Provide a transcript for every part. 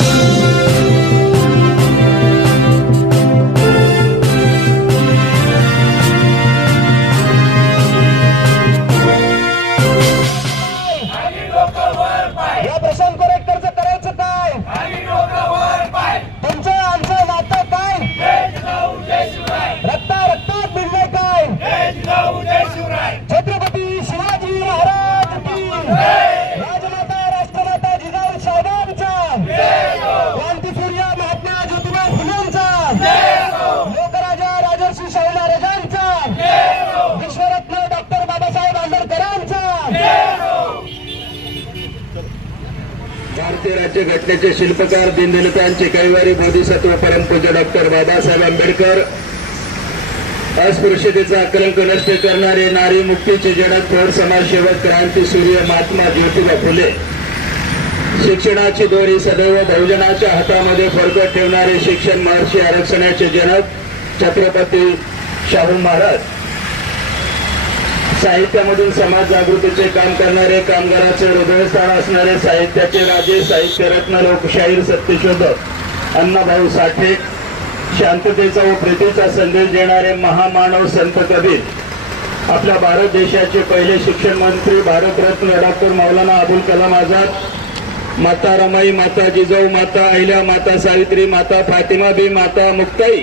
嗯。भारतीय राज्यघटनेचे शिल्पकार दीनदलितांचे कैवारी बोधिसत्व परमपूज्य डॉक्टर बाबासाहेब आंबेडकर. अस्पृश्यतेचा आकलंक नष्ट करणारे नारी मुक्तीचे जनक थोर समाजसेवक क्रांती सूर्य महात्मा ज्योतिबा फुले. शिक्षणाची दोरी सदैव बहुजनाच्या हातामध्ये फरकत ठेवणारे शिक्षण महर्षी आरक्षणाचे जनक छत्रपती शाहू महाराज. साहित्यामधून समाज जागृतीचे काम करणारे कामगाराचे हृदयस्थान असणारे साहित्याचे राजे साहित्यरत्न लोकशाहीर सत्यशोधक अण्णाभाऊ साठे शांततेचा व प्रीतीचा संदेश देणारे महामानव संत कबीर आपल्या भारत देशाचे पहिले शिक्षण मंत्री भारतरत्न डॉक्टर मौलाना अबुल कलाम आझाद माता रमाई माता जिजाऊ माता अहिल्या माता सावित्री माता फातिमा बी माता मुक्ताई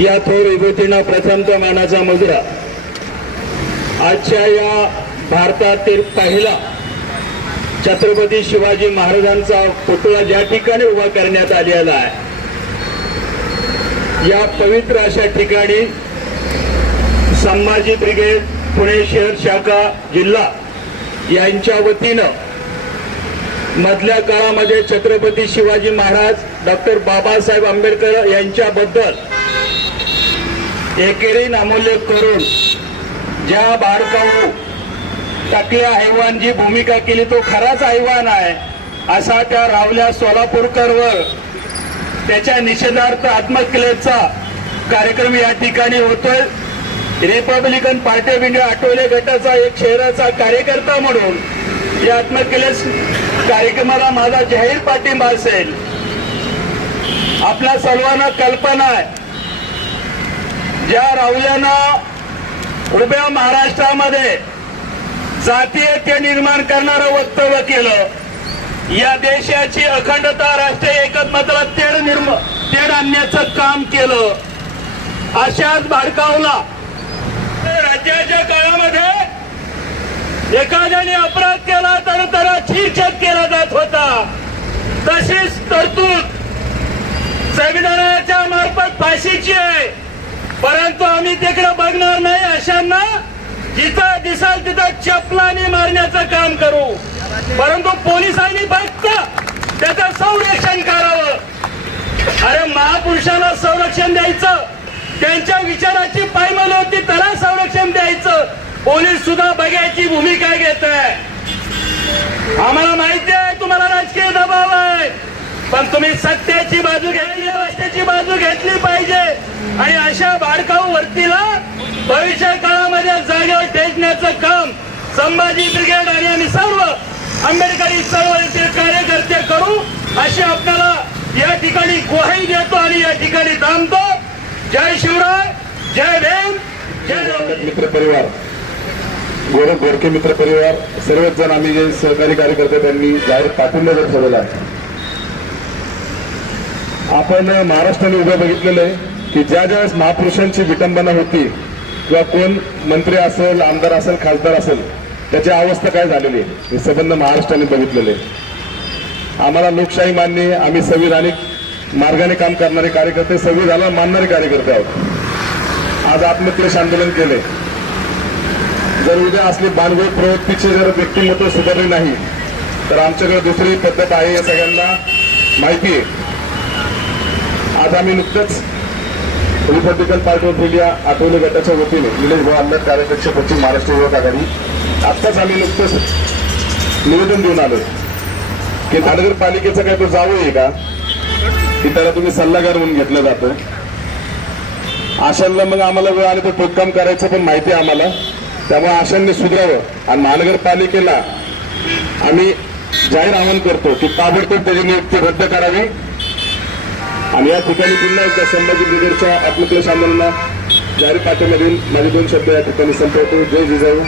या थोर विभूतींना प्रथमतः मानाचा मुजरा आजच्या या भारतातील पहिला छत्रपती शिवाजी महाराजांचा पुतळा ज्या ठिकाणी उभा करण्यात आलेला आहे या पवित्र अशा ठिकाणी संभाजी ब्रिगेड पुणे शहर शाखा जिल्हा यांच्या वतीनं मधल्या काळामध्ये छत्रपती शिवाजी महाराज डॉक्टर बाबासाहेब आंबेडकर यांच्याबद्दल एकेरी नामोल्लेख करून ज्या बाळकाऊ टाकल्या ऐवान जी भूमिका केली तो खराच हैवान आहे असा त्या रावल्या सोलापूरकरवर त्याच्या निषेधार्थ आत्मक्लेचा कार्यक्रम या ठिकाणी होतोय. Republican Party of India Athawale गटाचा एक शहराचा कार्यकर्ता म्हणून या आत्मक्लेश कार्यक्रमाला माझा जाहीर पाठिंबा असेल. आपल्या सर्वांना कल्पना आहे. ज्या राहुल्याना उभ्या महाराष्ट्रामध्ये जातीयते निर्माण करणारं वक्तव्य केलं. या देशाची अखंडता राष्ट्रीय एकत्मताला तेढ निर्म तेढ आणण्याचं काम केलं. अशाच भाडकावला राज्याच्या काळामध्ये एखाद्याने अपराध केला तर त्याला शिक्षक केला जात होता. तशीच तरतूद संविधानाच्या मार्फत फाशीची आहे. परंतु आम्ही तिकडे बघणार नाही अशांना. जिथं दिसाल तिथं चपलाने मारण्याचं काम करू. परंतु पोलिसांनी फक्त त्याचं संरक्षण करावं. अरे महापुरुषांना संरक्षण द्यायचं. त्यांच्या विचाराची पायमल होती त्याला संरक्षण द्यायचं. पोलीस सुद्धा बघायची भूमिका घेत आहे. आम्हाला माहिती आहे तुम्हाला राजकीय दबाव आहे. पण तुम्ही सत्याची बाजू घेतली रस्त्याची बाजू घेतली पाहिजे. आणि अशा भाडकाऊ वरतीला भविष्य काळामध्ये जागेवर ठेचण्याचं काम संभाजी ब्रिगेड आणि आम्ही सर्व आंबेडकरी चळवळीतील कार्यकर्ते करू अशी आपल्याला या ठिकाणी ग्वाही देतो आणि या ठिकाणी थांबतो. जय शिवराय जय भीम जय मित्र परिवार गोरख गोरखे मित्र परिवार सर्वच जण आम्ही जे सहकारी कार्यकर्ते त्यांनी जाहीर पाठिंबा दर्शवलेला आहे. आपण महाराष्ट्राने उभं बघितलेलं आहे. की ज्या ज्यावेळेस महापुरुषांची विटंबना होती किंवा कोण मंत्री असेल आमदार असेल खासदार असेल त्याची अवस्था काय झालेली आहे? हे संबंध महाराष्ट्राने बघितलेले आम्हाला लोकशाही मान्य आम्ही संविधानिक मार्गाने काम करणारे कार्यकर्ते संविधानाला मानणारे कार्यकर्ते आहोत. आज आत्मक्लेश आंदोलन केले जर उद्या असली बांधगोळ प्रवृत्तीचे जर व्यक्तिमत्व सुधारले नाही तर आमच्याकडे दुसरी पद्धत आहे या सगळ्यांना माहिती आहे. आज आम्ही नुकतंच Republican Party of India Athawale गटाच्या वतीने निलेश भाऊ आंबेड कार्याध्यक्ष पश्चिम महाराष्ट्र युवक आघाडी आत्ताच आम्ही नुकतंच निवेदन देऊन आलो की महानगरपालिकेचं काय तो जावं आहे का? की त्याला तुम्ही सल्लागार म्हणून घेतलं जातं. आशांना मग आम्हाला वेळ आली तर टोककाम करायचं पण माहिती आहे आम्हाला. त्यामुळे आशांनी सुधारावं. आणि महानगरपालिकेला आम्ही जाहीर आवाहन करतो की ताबडतोब त्याची नियुक्ती रद्द करावी. आणि या ठिकाणी पुन्हा एकदा संभाजी ब्रिगेडच्या आत्मक्लेश आंदोलना जारी पाठवण्यात येईल माझे दोन शब्द या ठिकाणी संपवतो. जय जिजाऊ.